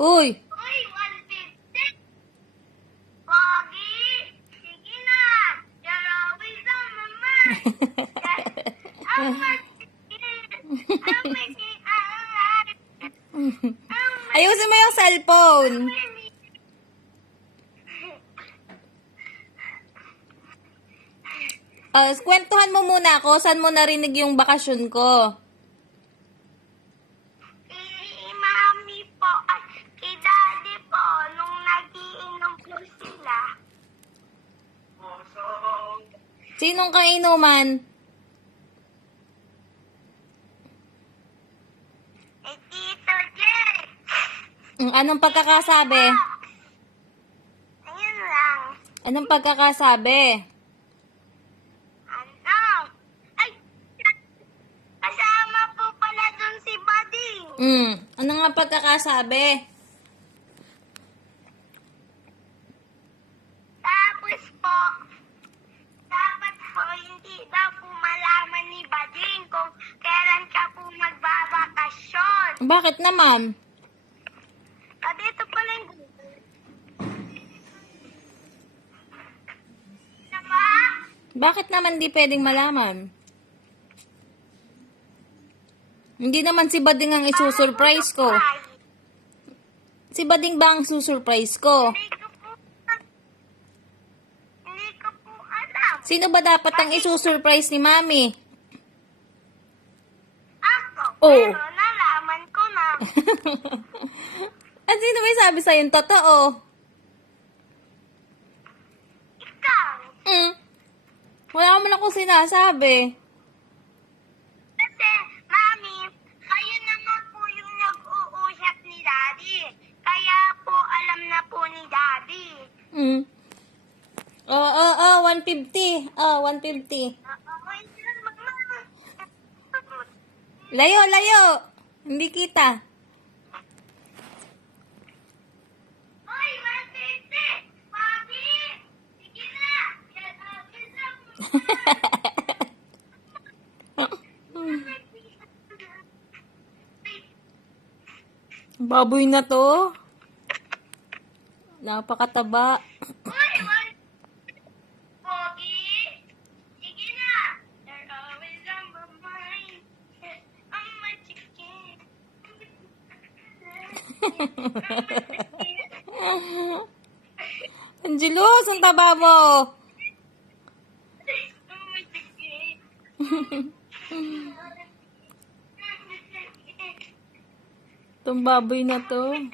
Uy! Uy, 150. Pogi, sige na. You're always on my mind. I'm Ayusin mo yung cellphone. Kwentuhan mo muna ako. Saan mo narinig yung bakasyon ko? Mami po at kay Daddy po nung nagiinom po sila. Sinong kainuman? Tito Jay. Anong pagkakasabi? Ayun lang. Anong pagkakasabi? Ano? Ay, kasama po pala dun si Bading. Ano nga pagkakasabi? Tapos po, dapat po hindi daw po malaman ni Bading kung kailan ka po magbabakasyon. Bakit naman? Dito pala yung Ano ba? Bakit naman di pwedeng malaman? Hindi naman si Bading ang isusurprise ko. Si Bading ba ang susurprise ko? Hindi ko po alam. Sino ba dapat ang isusurprise ni Mami? Ako, Oh. pero nalaman ko na. At sino may sabi sa'yo yung totoo? Ikaw. Wala naman akong sinasabi. Kasi, Mami, kayo naman po yung nag-uusap ni Daddy. Kaya po alam na po ni Daddy. 150. 150. Layo, layo. Hindi kita. Hoy, 150! Mami! Sige na! Baboy na to. Napakataba. Hoy, Pogi! Sige na! You're always on my mind. I'm my chicken. Angelos, ang taba mo. I'm my chicken. Itong baboy na to. Ano